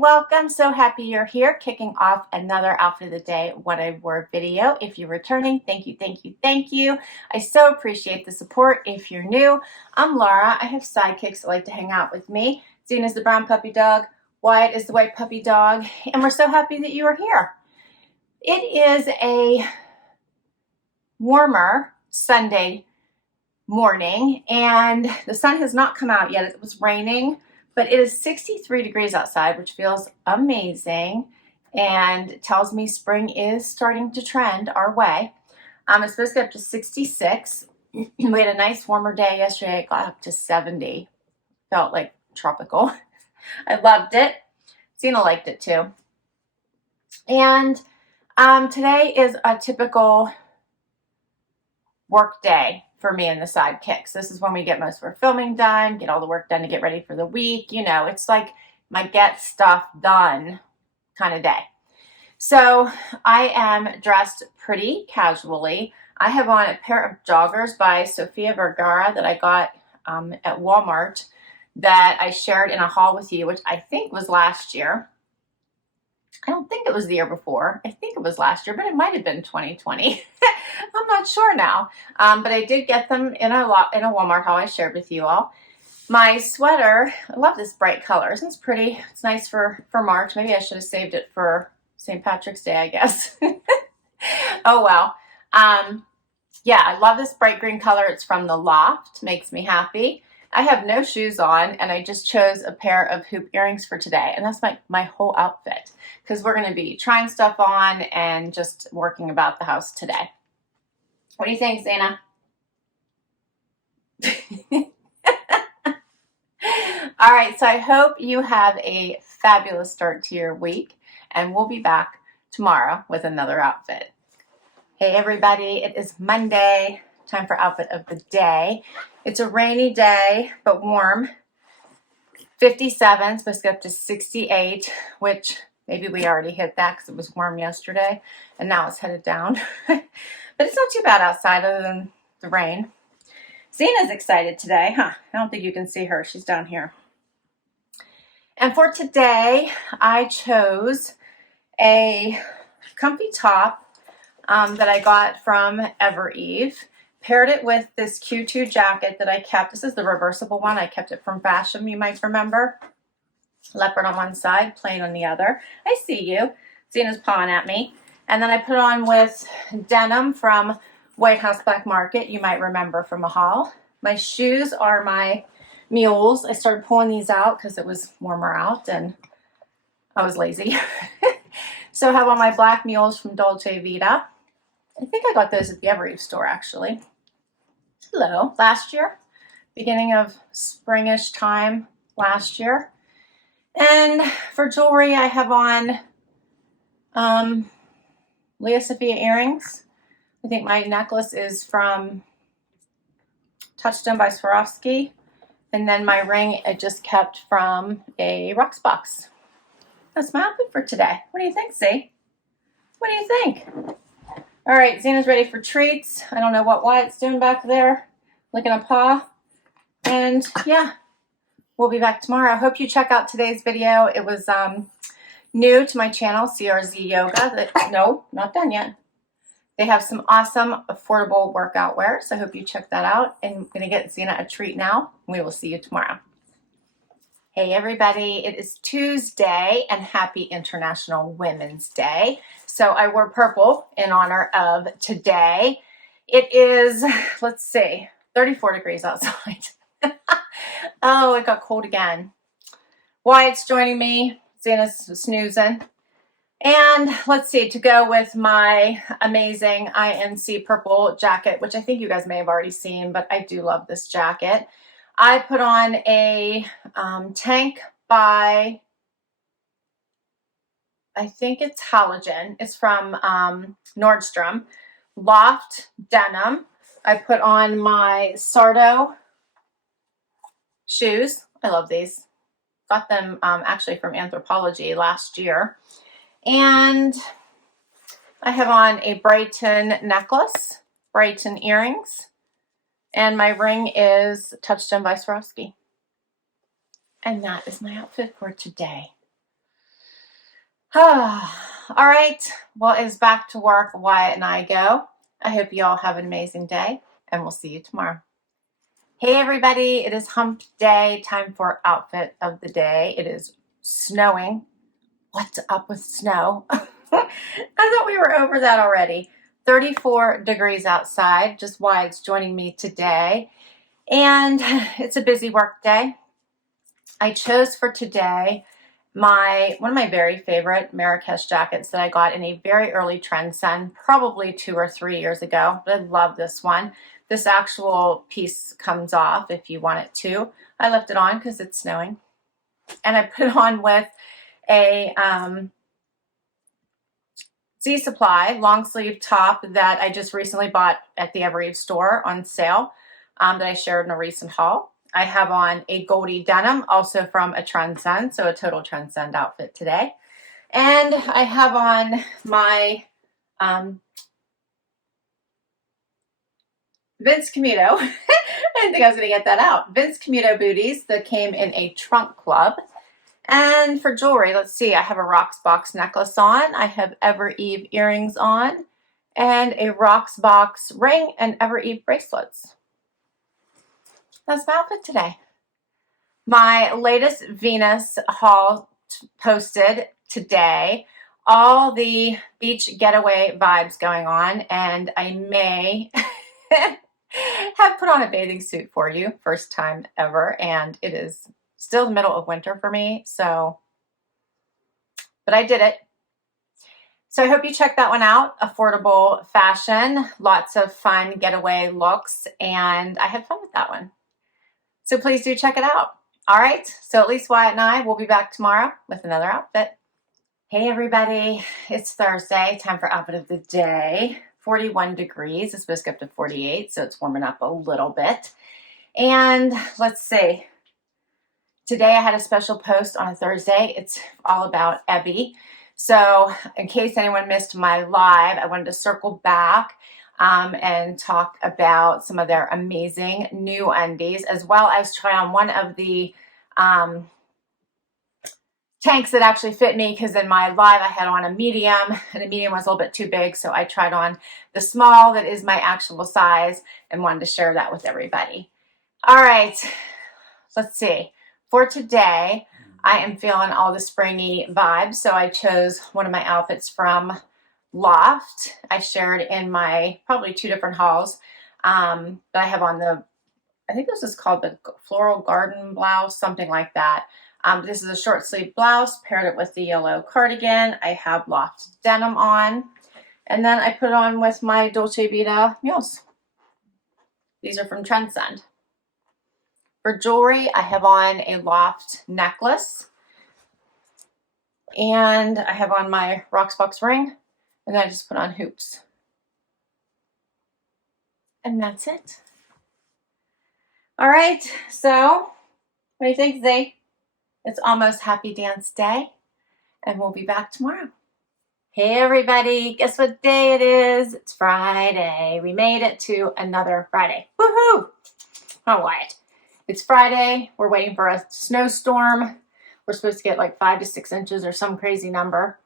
welcome. So happy you're here. Kicking off another outfit of the day, what I wore video. If you're returning, thank you, thank you, thank you. I so appreciate the support. If you're new, I'm Laura. I have sidekicks that like to hang out with me. Zena's the brown puppy dog. Wyatt is the white puppy dog. And we're so happy that you are here. It is a warmer Sunday morning and the sun has not come out yet. It was raining, but it is 63 degrees outside, which feels amazing and tells me spring is starting to trend our way. It's supposed to get up to 66. We had a nice warmer day yesterday. It got up to 70. Felt like tropical. I loved it. Zena liked it too. And today is a typical work day for me and the sidekicks. This is when we get most of our filming done, get all the work done to get ready for the week. You know, it's like my get stuff done kind of day. So I am dressed pretty casually. I have on a pair of joggers by Sofia Vergara that I got at Walmart that I shared in a haul with you, which I think was last year. I don't think it was the year before. I think it was last year, but it might have been 2020. I'm not sure now. But I did get them in a Walmart haul I shared with you all. My sweater, I love this bright color. Isn't it pretty? It's nice for March. Maybe I should have saved it for St. Patrick's Day, I guess. Oh, well. Yeah, I love this bright green color. It's from the Loft. Makes me happy. I have no shoes on, and I just chose a pair of hoop earrings for today. And that's my whole outfit, because we're going to be trying stuff on and just working about the house today. What do you think, Zena? All right, so I hope you have a fabulous start to your week, and we'll be back tomorrow with another outfit. Hey, everybody, it is Monday. Time for outfit of the day. It's a rainy day, but warm. 57, supposed to get up to 68, which maybe we already hit that because it was warm yesterday, and now it's headed down. But it's not too bad outside other than the rain. Zena's excited today, huh? I don't think you can see her. She's down here. And for today, I chose a comfy top that I got from Evereve. Paired it with this Q2 jacket that I kept. This is the reversible one. I kept it from Fashom, you might remember. Leopard on one side, plain on the other. I see you. Zena's pawing at me. And then I put on with denim from White House Black Market, you might remember from a haul. My shoes are my mules. I started pulling these out because it was warmer out and I was lazy. So I have on my black mules from Dolce Vita. I think I got those at the Evereve store, actually. Hello. Last year. Beginning of springish time last year. And for jewelry, I have on Lea Sophia earrings. I think my necklace is from Touchstone by Swarovski. And then my ring I just kept from a Rocksbox. That's my outfit for today. What do you think, Z? What do you think? All right, Zena's ready for treats. I don't know what Wyatt's doing back there, licking a paw. And yeah, we'll be back tomorrow. I hope you check out today's video. It was new to my channel, CRZ Yoga. No, not done yet. They have some awesome, affordable workout wear, so I hope you check that out. And I'm going to get Zena a treat now. We will see you tomorrow. Hey everybody, it is Tuesday and happy International Women's Day. So I wore purple in honor of today. It is, let's see, 34 degrees outside. Oh, it got cold again. Wyatt's joining me, Zena's snoozing. And let's see, to go with my amazing INC purple jacket, which I think you guys may have already seen, but I do love this jacket. I put on a tank by, I think it's Halogen. It's from Nordstrom. Loft denim. I put on my Sarto shoes. I love these. Got them actually from Anthropology last year. And I have on a Brighton necklace, Brighton earrings. And my ring is Touchstone by Swarovski. And that is my outfit for today. All right. Well, it's back to work. Wyatt and I go. I hope you all have an amazing day, and we'll see you tomorrow. Hey, everybody. It is hump day. Time for outfit of the day. It is snowing. What's up with snow? I thought we were over that already. 34 degrees outside. Just Wyatt's joining me today. And it's a busy work day. I chose for today one of my very favorite Marrakech jackets that I got in a very early Trendsend, probably 2 or 3 years ago. But I love this one. This actual piece comes off if you want it to. I left it on because it's snowing. And I put it on with a Z Supply long sleeve top that I just recently bought at the Evereve store on sale that I shared in a recent haul. I have on a Agolde denim, also from a Trendsend, so a total Trendsend outfit today. And I have on my Vince Camuto. I didn't think I was going to get that out. Vince Camuto booties that came in a trunk club. And for jewelry, let's see, I have a Rocksbox necklace on. I have Evereve earrings on and a Rocksbox ring and Evereve bracelets. That's my outfit today. My latest Venus haul posted today. All the beach getaway vibes going on, and I may have put on a bathing suit for you. First time ever, and it is still the middle of winter for me, but I did it. So I hope you check that one out. Affordable fashion, lots of fun getaway looks, and I had fun with that one. So please do check it out. All right, so at least Wyatt and I will be back tomorrow with another outfit. Hey everybody, it's Thursday, time for outfit of the day. 41 degrees, it's supposed to get up to 48, so it's warming up a little bit. And let's see, today I had a special post on a Thursday. It's all about Evie. So in case anyone missed my live, I wanted to circle back and talk about some of their amazing new undies, as well as try on one of the tanks that actually fit me, because in my live I had on a medium, and the medium was a little bit too big, so I tried on the small that is my actual size and wanted to share that with everybody. All right, let's see. For today, I am feeling all the springy vibes, so I chose one of my outfits from Loft. I shared in my probably 2 different hauls that I have on I think this is called the Floral Garden Blouse, something like that. This is a short sleeve blouse, paired it with the yellow cardigan. I have Loft denim on, and then I put it on with my Dolce Vita mules. These are from Trendsend. For jewelry, I have on a Loft necklace, and I have on my Rocksbox ring, and then I just put on hoops. And that's it. All right, so what do you think, Zay? It's almost Happy Dance Day, and we'll be back tomorrow. Hey everybody, guess what day it is? It's Friday. We made it to another Friday. Woohoo! Oh, Wyatt. It's Friday. We're waiting for a snowstorm. We're supposed to get like 5 to 6 inches or some crazy number.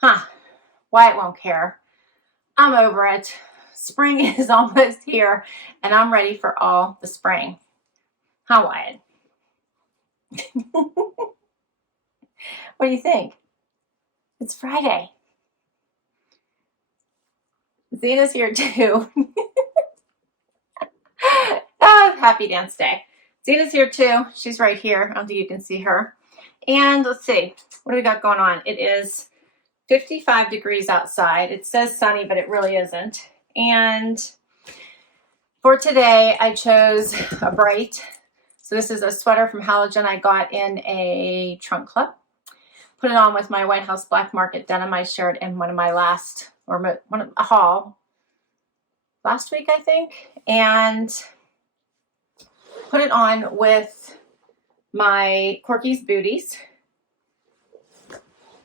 Wyatt won't care. I'm over it. Spring is almost here, and I'm ready for all the spring. Wyatt? What do you think? It's Friday. Zena's here too. Happy Dance Day. Zena's here too. She's right here. I don't think you can see her. And let's see, what do we got going on? It is 55 degrees outside. It says sunny, but it really isn't. And for today, I chose a bright. So this is a sweater from Halogen I got in a trunk club. Put it on with my White House Black Market denim I shared in one of my a haul last week, I think. And put it on with my Kork-Ease booties.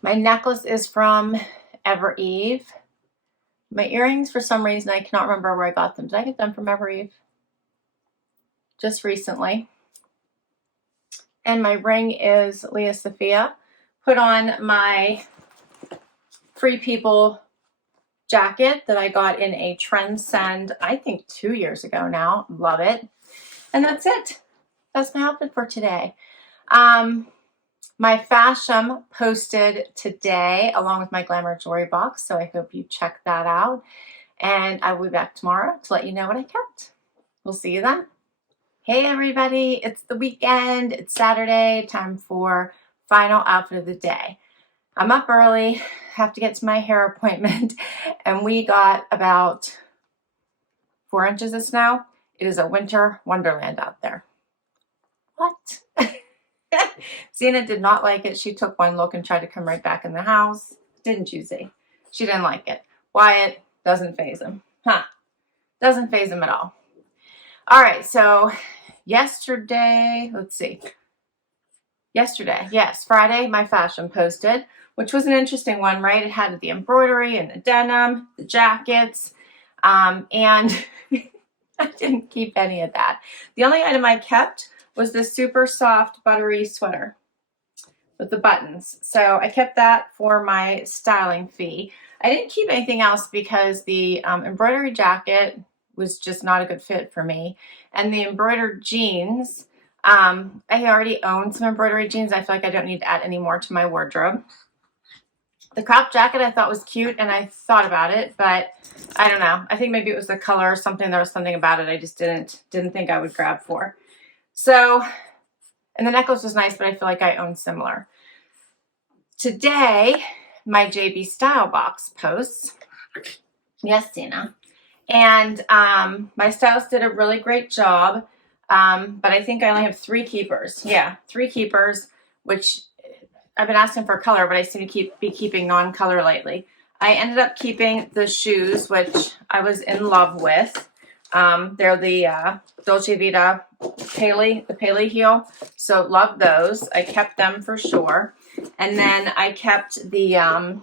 My necklace is from Evereve. My earrings, for some reason, I cannot remember where I got them. Did I get them from Evereve? Just recently. And my ring is Leah Sophia. Put on my Free People jacket that I got in a Trendsend, I think 2 years ago now. Love it. And that's it. That's my outfit for today. My Fashom posted today along with my Glamour Jewelry box, so I hope you check that out. And I will be back tomorrow to let you know what I kept. We'll see you then. Hey everybody, it's the weekend. It's Saturday, time for final outfit of the day. I'm up early, have to get to my hair appointment, and we got about 4 inches of snow. It is a winter wonderland out there. What? Zena did not like it. She took one look and tried to come right back in the house. Didn't you, Z? She didn't like it. Wyatt doesn't faze him. Huh. Doesn't faze him at all. All right, so yesterday, let's see. Yesterday, yes, Friday, my Fashom posted, which was an interesting one, right? It had the embroidery and the denim, the jackets, and I didn't keep any of that. The only item I kept was this super soft buttery sweater with the buttons. So I kept that for my styling fee. I didn't keep anything else because the embroidery jacket was just not a good fit for me. And the embroidered jeans, I already own some embroidery jeans. I feel like I don't need to add any more to my wardrobe. The crop jacket I thought was cute, and I thought about it, but I don't know. I think maybe it was the color or something. There was something about it I just didn't think I would grab for. So, and the necklace was nice, but I feel like I own similar. Today, my JB Style box posts. Yes, Tina. And my stylist did a really great job, but I think I only have 3 keepers. Yeah, 3 keepers, which I've been asking for color, but I seem to be keeping non-color lately. I ended up keeping the shoes, which I was in love with. They're the Dolce Vita the Paley heel. So love those. I kept them for sure. And then I kept the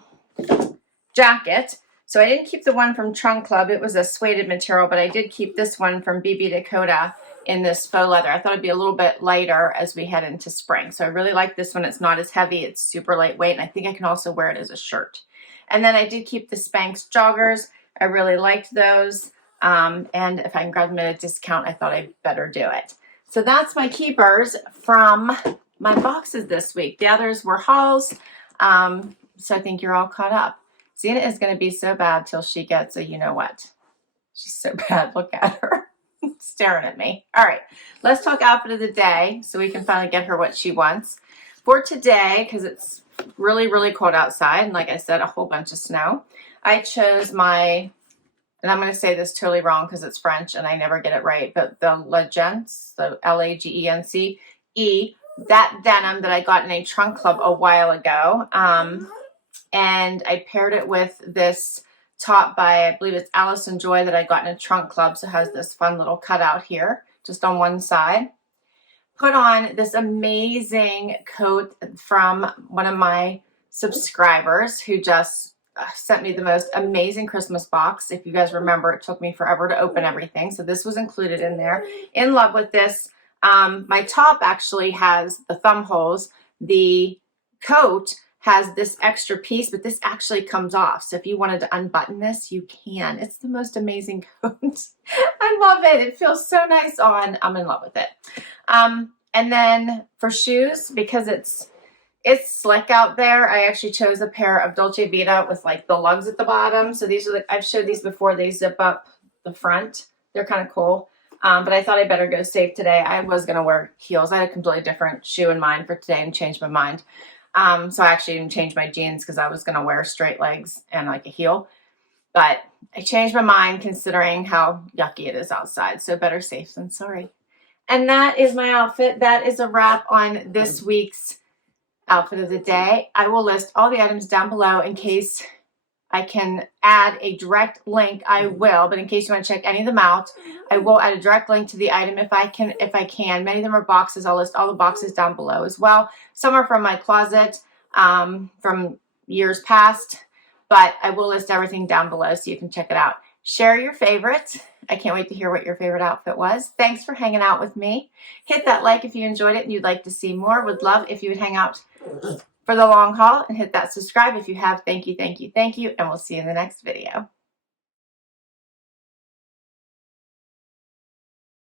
jacket. So I didn't keep the one from Trunk Club. It was a suede material, but I did keep this one from BB Dakota in this faux leather. I thought it'd be a little bit lighter as we head into spring. So I really like this one. It's not as heavy. It's super lightweight. And I think I can also wear it as a shirt. And then I did keep the Spanx joggers. I really liked those. And if I can grab them at a discount, I thought I'd better do it. So that's my keepers from my boxes this week. The others were hauls. So I think you're all caught up. Zena is going to be so bad till she gets a you-know-what. She's so bad. Look at her. Staring at me. All right. Let's talk outfit of the day so we can finally get her what she wants. For today, because it's really, really cold outside, and like I said, a whole bunch of snow, I chose my, and I'm going to say this totally wrong because it's French and I never get it right, but the Lagence, the L-A-G-E-N-C-E, that denim that I got in a Trunk Club a while ago. And I paired it with this top by, I believe it's Allison Joy that I got in a Trunk Club. So it has this fun little cutout here, just on one side. Put on this amazing coat from one of my subscribers who just sent me the most amazing Christmas box. If you guys remember, it took me forever to open everything. So this was included in there. In love with this. My top actually has the thumb holes. The coat has this extra piece, but this actually comes off. So if you wanted to unbutton this, you can. It's the most amazing coat. I love it. It feels so nice on. I'm in love with it. And then for shoes, because it's slick out there, I actually chose a pair of Dolce Vita with like the lugs at the bottom. So these are like, I've showed these before. They zip up the front. They're kind of cool. But I thought I better go safe today. I was going to wear heels. I had a completely different shoe in mind for today and changed my mind. So I actually didn't change my jeans because I was going to wear straight legs and like a heel. But I changed my mind considering how yucky it is outside. So better safe than sorry. And that is my outfit. That is a wrap on this week's outfit of the day. I will list all the items down below in case I can add a direct link. I will, but in case you want to check any of them out, I will add a direct link to the item if I can. Many of them are boxes. I'll list all the boxes down below as well. Some are from my closet from years past, but I will list everything down below so you can check it out. Share your favorites. I can't wait to hear what your favorite outfit was. Thanks for hanging out with me. Hit that like if you enjoyed it and you'd like to see more. Would love if you would hang out for the long haul and hit that subscribe if you have. Thank you, thank you, thank you, and we'll see you in the next video.